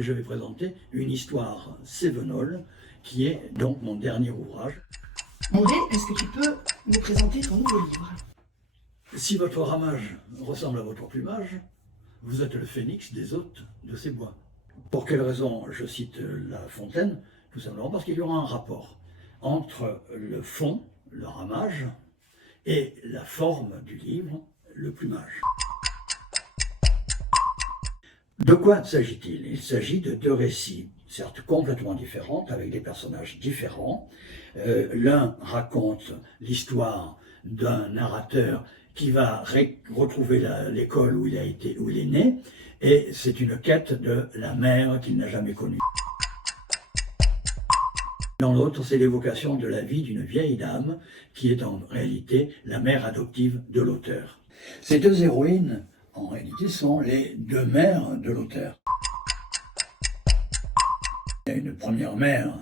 Je vais présenter une histoire cévenole qui est donc mon dernier ouvrage. André, est-ce que tu peux nous présenter ton nouveau livre? Si votre ramage ressemble à votre plumage, vous êtes le phénix des hôtes de ces bois. Pour quelle raison je cite La Fontaine? Tout simplement parce qu'il y aura un rapport entre le fond, le ramage, et la forme du livre, le plumage. De quoi s'agit-il? Il s'agit de deux récits, certes complètement différents, avec des personnages différents. L'un raconte l'histoire d'un narrateur qui va retrouver l'école où il est né, et c'est une quête de la mère qu'il n'a jamais connue. Dans l'autre, c'est l'évocation de la vie d'une vieille dame qui est en réalité la mère adoptive de l'auteur. Ces deux héroïnes, en réalité, sont les deux mères de l'auteur. Il y a une première mère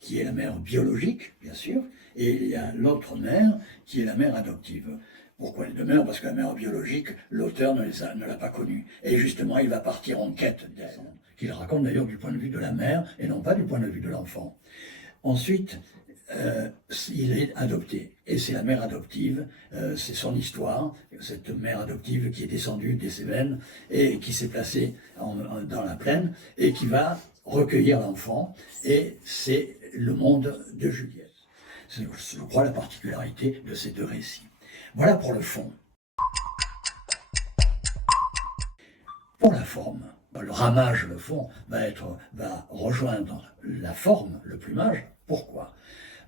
qui est la mère biologique, bien sûr, et il y a l'autre mère qui est la mère adoptive. Pourquoi les deux mères? Parce que la mère biologique, l'auteur ne l'a pas connue. Et justement, il va partir en quête d'elle, qu'il raconte d'ailleurs du point de vue de la mère et non pas du point de vue de l'enfant. Ensuite, il est adopté, et c'est la mère adoptive, c'est son histoire, cette mère adoptive qui est descendue des Cévennes et qui s'est placée dans la plaine et qui va recueillir l'enfant, et c'est le monde de Juliette. C'est, je crois, la particularité de ces deux récits. Voilà pour le fond. Pour la forme, le ramage, le fond, va rejoindre la forme, le plumage. Pourquoi?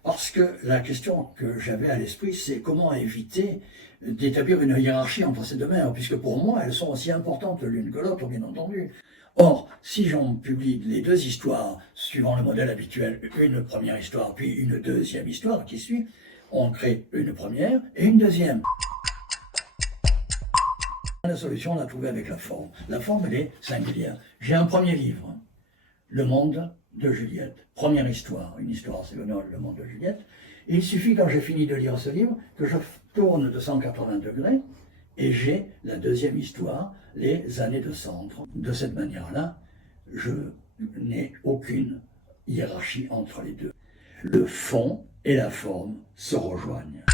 Parce que la question que j'avais à l'esprit, c'est comment éviter d'établir une hiérarchie entre ces deux mères, puisque pour moi, elles sont aussi importantes l'une que l'autre, bien entendu. Or, si j'en publie les deux histoires, suivant le modèle habituel, une première histoire, puis une deuxième histoire qui suit, on crée une première et une deuxième. La solution, on l'a trouvée avec la forme. La forme, elle est singulière. J'ai un premier livre, Le monde de Juliette. Première histoire, une histoire cévenole, Le monde de Juliette. Et il suffit, quand j'ai fini de lire ce livre, que je tourne de 180 degrés et j'ai la deuxième histoire, Les années de cendre. De cette manière-là, je n'ai aucune hiérarchie entre les deux. Le fond et la forme se rejoignent.